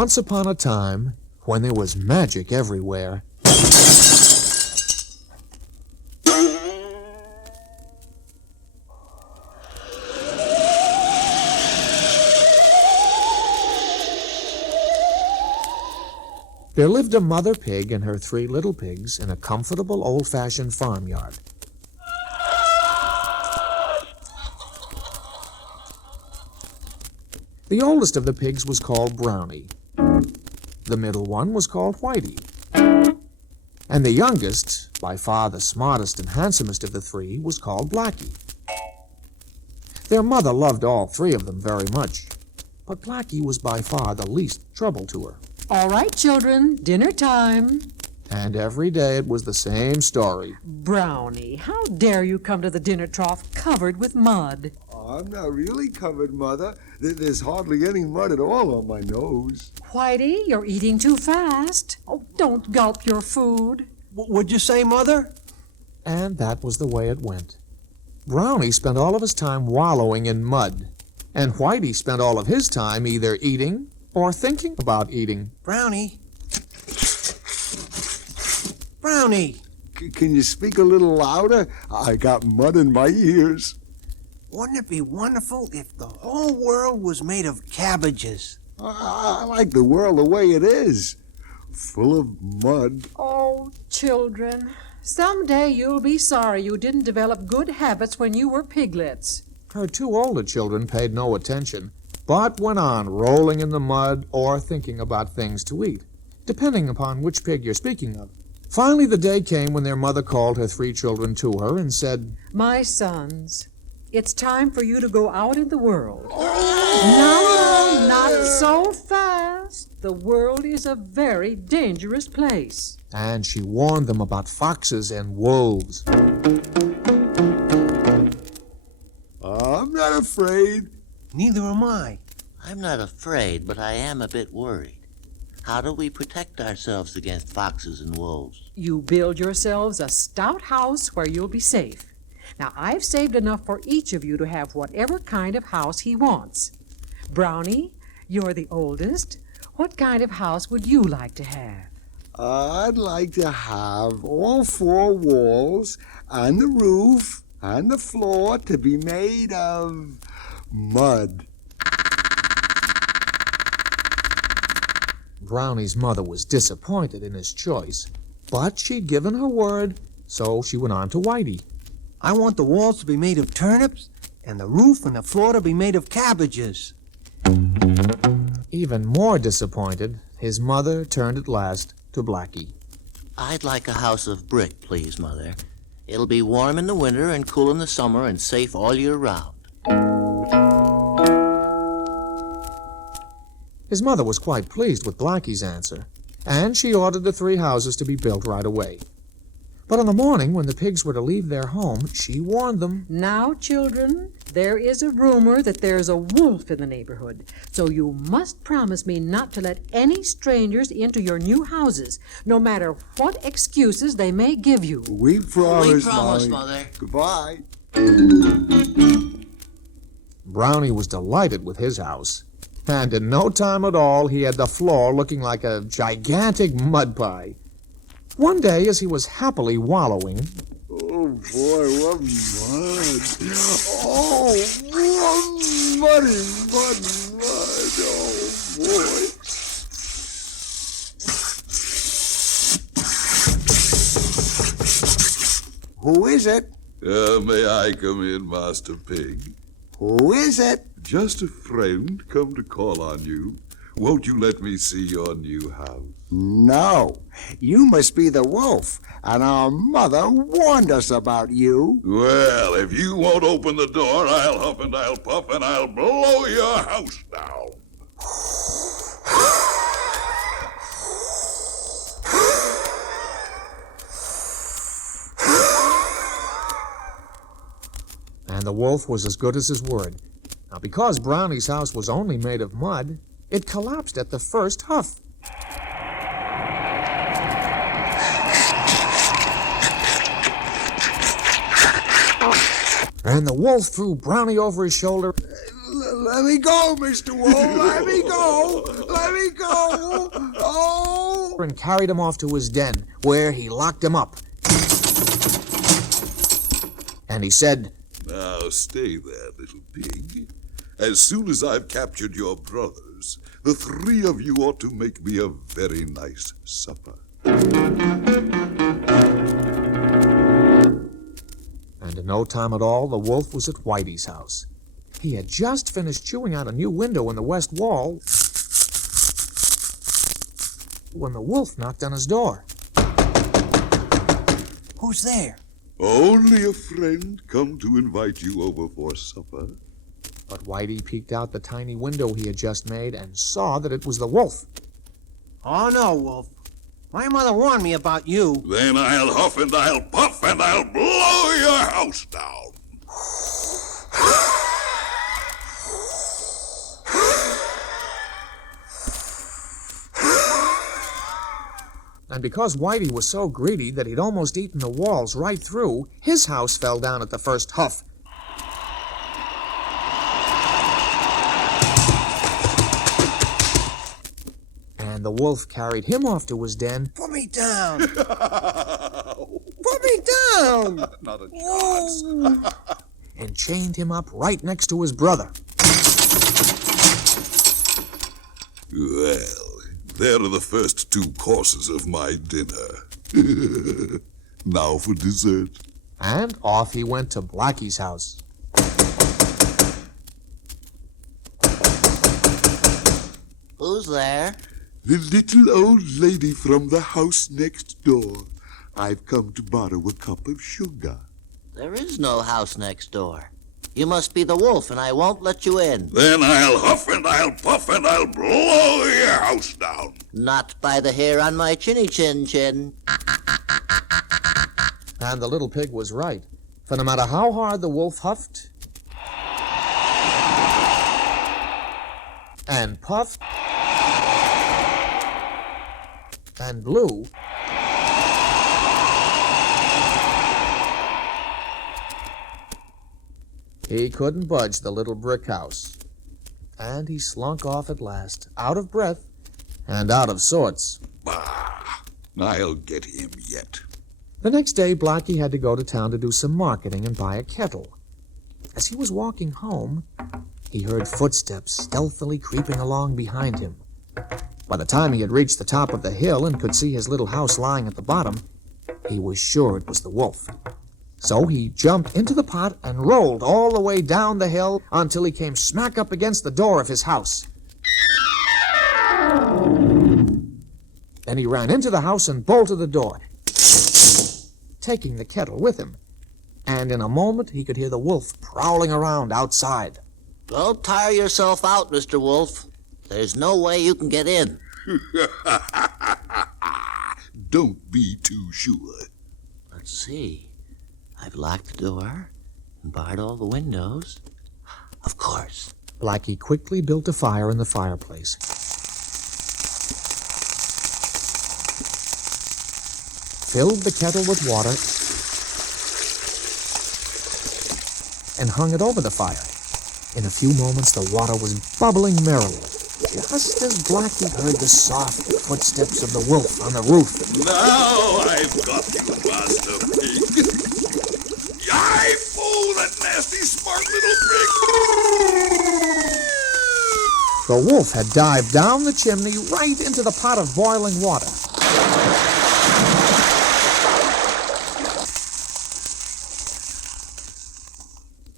Once upon a time, when there was magic everywhere, there lived a mother pig and her 3 little pigs in a comfortable old-fashioned farmyard. The oldest of the pigs was called Brownie. The middle one was called Whitey. And the youngest, by far the smartest and handsomest of the 3, was called Blackie. Their mother loved all 3 of them very much, but Blackie was by far the least trouble to her. All right, children, dinner time. And every day it was the same story. Brownie, how dare you come to the dinner trough covered with mud? I'm not really covered, Mother. There's hardly any mud at all on my nose. Whitey, you're eating too fast. Oh, don't gulp your food. What'd you say, Mother? And that was the way it went. Brownie spent all of his time wallowing in mud, and Whitey spent all of his time either eating or thinking about eating. Brownie? Brownie! Can you speak a little louder? I got mud in my ears. Wouldn't it be wonderful if the whole world was made of cabbages? I like the world the way it is, full of mud. Oh, children, someday you'll be sorry you didn't develop good habits when you were piglets. Her 2 older children paid no attention, but went on rolling in the mud or thinking about things to eat, depending upon which pig you're speaking of. Finally, the day came when their mother called her 3 children to her and said, My sons, it's time for you to go out in the world. No, not so fast. The world is a very dangerous place. And she warned them about foxes and wolves. I'm not afraid. Neither am I. I'm not afraid, but I am a bit worried. How do we protect ourselves against foxes and wolves? You build yourselves a stout house where you'll be safe. Now, I've saved enough for each of you to have whatever kind of house he wants. Brownie, you're the oldest. What kind of house would you like to have? I'd like to have all 4 walls and the roof and the floor to be made of mud. Brownie's mother was disappointed in his choice, but she'd given her word, so she went on to Whitey. I want the walls to be made of turnips and the roof and the floor to be made of cabbages. Even more disappointed, his mother turned at last to Blackie. I'd like a house of brick, please, Mother. It'll be warm in the winter and cool in the summer and safe all year round. His mother was quite pleased with Blackie's answer, and she ordered the 3 houses to be built right away. But on the morning when the pigs were to leave their home, she warned them. Now, children, there is a rumor that there's a wolf in the neighborhood, so you must promise me not to let any strangers into your new houses, no matter what excuses they may give you. We promise, Mommy. Mother. Goodbye. Brownie was delighted with his house, and in no time at all he had the floor looking like a gigantic mud pie. One day, as he was happily wallowing, Oh, boy, what mud. Oh, what muddy, mud. Oh, boy. Who is it? May I come in, Master Pig? Who is it? Just a friend come to call on you. Won't you let me see your new house? No, you must be the wolf, and our mother warned us about you. Well, if you won't open the door, I'll huff and I'll puff and I'll blow your house down. and the wolf was as good as his word. Now, because Brownie's house was only made of mud, it collapsed at the first huff. And the wolf threw Brownie over his shoulder. Let me go, Mr. Wolf. Let me go. Let me go. Oh! And carried him off to his den, where he locked him up. And he said, Now stay there, little pig. As soon as I've captured your brothers, the three of you ought to make me a very nice supper. And in no time at all, the wolf was at Whitey's house. He had just finished chewing out a new window in the west wall when the wolf knocked on his door. Who's there? Only a friend come to invite you over for supper. But Whitey peeked out the tiny window he had just made and saw that it was the wolf. Oh, no, Wolf. My mother warned me about you. Then I'll huff and I'll puff and I'll blow your house down. And because Whitey was so greedy that he'd almost eaten the walls right through, his house fell down at the first huff. And the wolf carried him off to his den. Put me down. Put me down. Not a chance. And chained him up right next to his brother. Well, there are the first two courses of my dinner. Now for dessert. And off he went to Blackie's house. Who's there? The little old lady from the house next door. I've come to borrow a cup of sugar. There is no house next door. You must be the wolf, and I won't let you in. Then I'll huff and I'll puff and I'll blow your house down. Not by the hair on my chinny chin chin. And the little pig was right, for no matter how hard the wolf huffed and puffed and blew, he couldn't budge the little brick house. And he slunk off at last, out of breath and out of sorts. Bah! I'll get him yet. The next day, Blackie had to go to town to do some marketing and buy a kettle. As he was walking home, he heard footsteps stealthily creeping along behind him. By the time he had reached the top of the hill and could see his little house lying at the bottom, he was sure it was the wolf. So he jumped into the pot and rolled all the way down the hill until he came smack up against the door of his house. Then he ran into the house and bolted the door, taking the kettle with him. And in a moment he could hear the wolf prowling around outside. Don't tire yourself out, Mr. Wolf. There's no way you can get in. Don't be too sure. Let's see. I've locked the door and barred all the windows. Of course. Blackie quickly built a fire in the fireplace. Filled the kettle with water and hung it over the fire. In a few moments, the water was bubbling merrily, just as Blackie heard the soft footsteps of the wolf on the roof. Now I've got you, Master Pig. Yai, fool, that nasty, smart little pig. The wolf had dived down the chimney right into the pot of boiling water.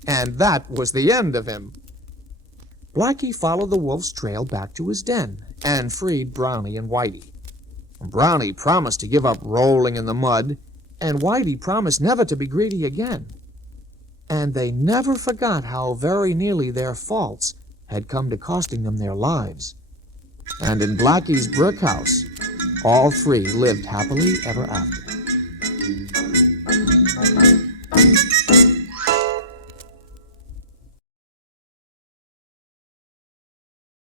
And that was the end of him. Blackie followed the wolf's trail back to his den and freed Brownie and Whitey. Brownie promised to give up rolling in the mud, and Whitey promised never to be greedy again. And they never forgot how very nearly their faults had come to costing them their lives. And in Blackie's brick house, all three lived happily ever after.